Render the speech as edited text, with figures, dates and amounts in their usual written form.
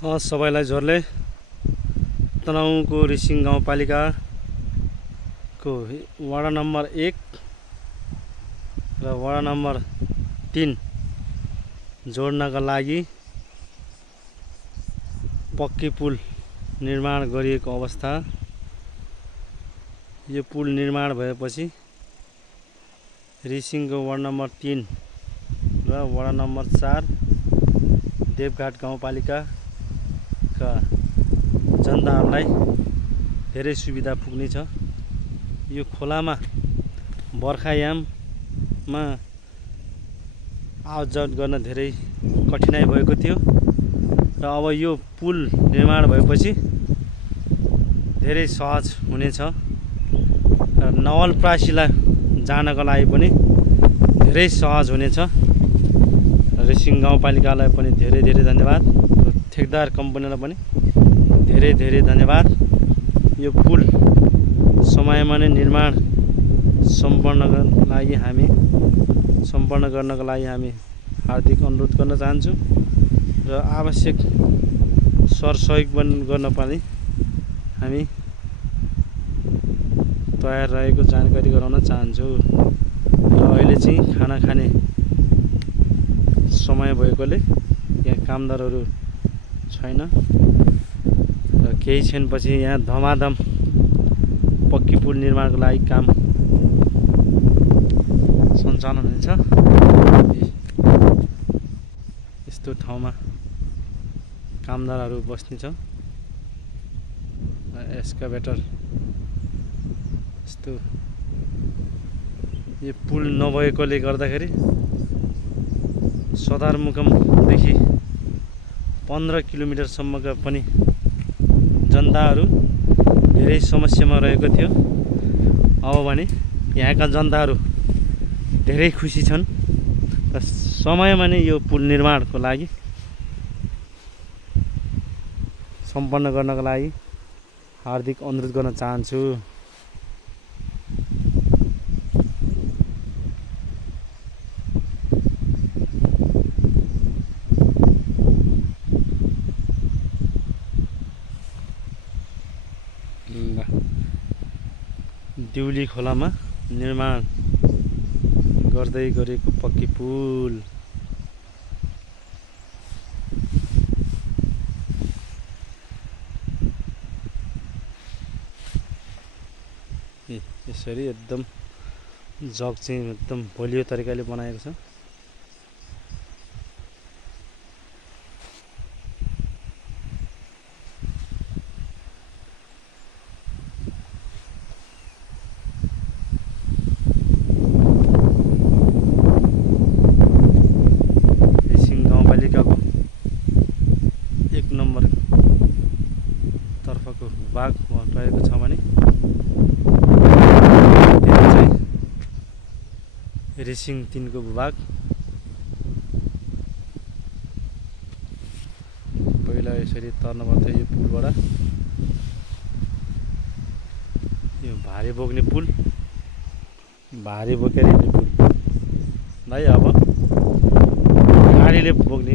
सबैलाई जोरले तनहुँको रिसिङ गाउँपालिकाको वडा नम्बर 1 र वडा नम्बर 3 जोड्नका लागि पक्की पुल निर्माण गरिएको अवस्था। यो पुल निर्माण भएपछि रिसिङको वडा नम्बर 3 र वडा नम्बर 4 देवघाट गाउँपालिकाका जनताहरूलाई धेरै सुविधा पुग्नेछ। यो खोलामा बर्खायाममा आवतजावत गर्न धेरै कठिनाइ भएको थियो र अब यो पुल निर्माण भएपछि धेरै सहज हुनेछ र नवलपरासीलाई जानका लागि पनि धेरै सहज हुनेछ। रिसिङ गाउँपालिकालाई पनि धेरै धेरै धन्यवाद, ठेकदार कम्पनीलाई पनि धेरै धेरै धन्यवाद। यो पुल समयमा नै निर्माण सम्पन्न गर्नका लागि हामी हार्दिक अनुरोध गर्न चाहन्छु र आवश्यक सरसहयोग पनि गर्न पनि हामी तयार रहेको जानकारी गराउन चाहन्छु। र अहिले चाहिँ खाना खाने समय भएकोले यहाँ कामदारहरू छैन र केही क्षणपछि यहाँ धमाधम पक्की पुल निर्माणको लागि काम सञ्चालन हुनेछ। यस्तो ठाउँमा कामदारहरू बस्ने छ। एक्सकाभेटर यस्तो यो पुल नभएकोले गर्दाखेरि सदरमुकामदेखि 15 किलोमिटरसम्मका पनि जनताहरू धेरै समस्यामा रहेको थियो। अब भने यहाँका जनताहरू धेरै खुसी छन् र समयमा नै यो पुल निर्माणको लागि सम्पन्न गर्नको लागि हार्दिक अनुरोध गर्न चाहन्छु। दिउली खोलामा निर्माण गर्दै गरेको पक्की पुल। यसरी एकदम जग चाहिँ एकदम बलियो तरिकाले बनाएको छ। तर्फको भाग रहेको छ भने रिसिङ 3 को भूभाग। पहिला यसरी तर्न पर्थ्यो यो पुलबाट। यो भारी बोक्ने पुल, भारी बोकेर हिँड्ने पुल भाइ। अब गाडीले बोक्ने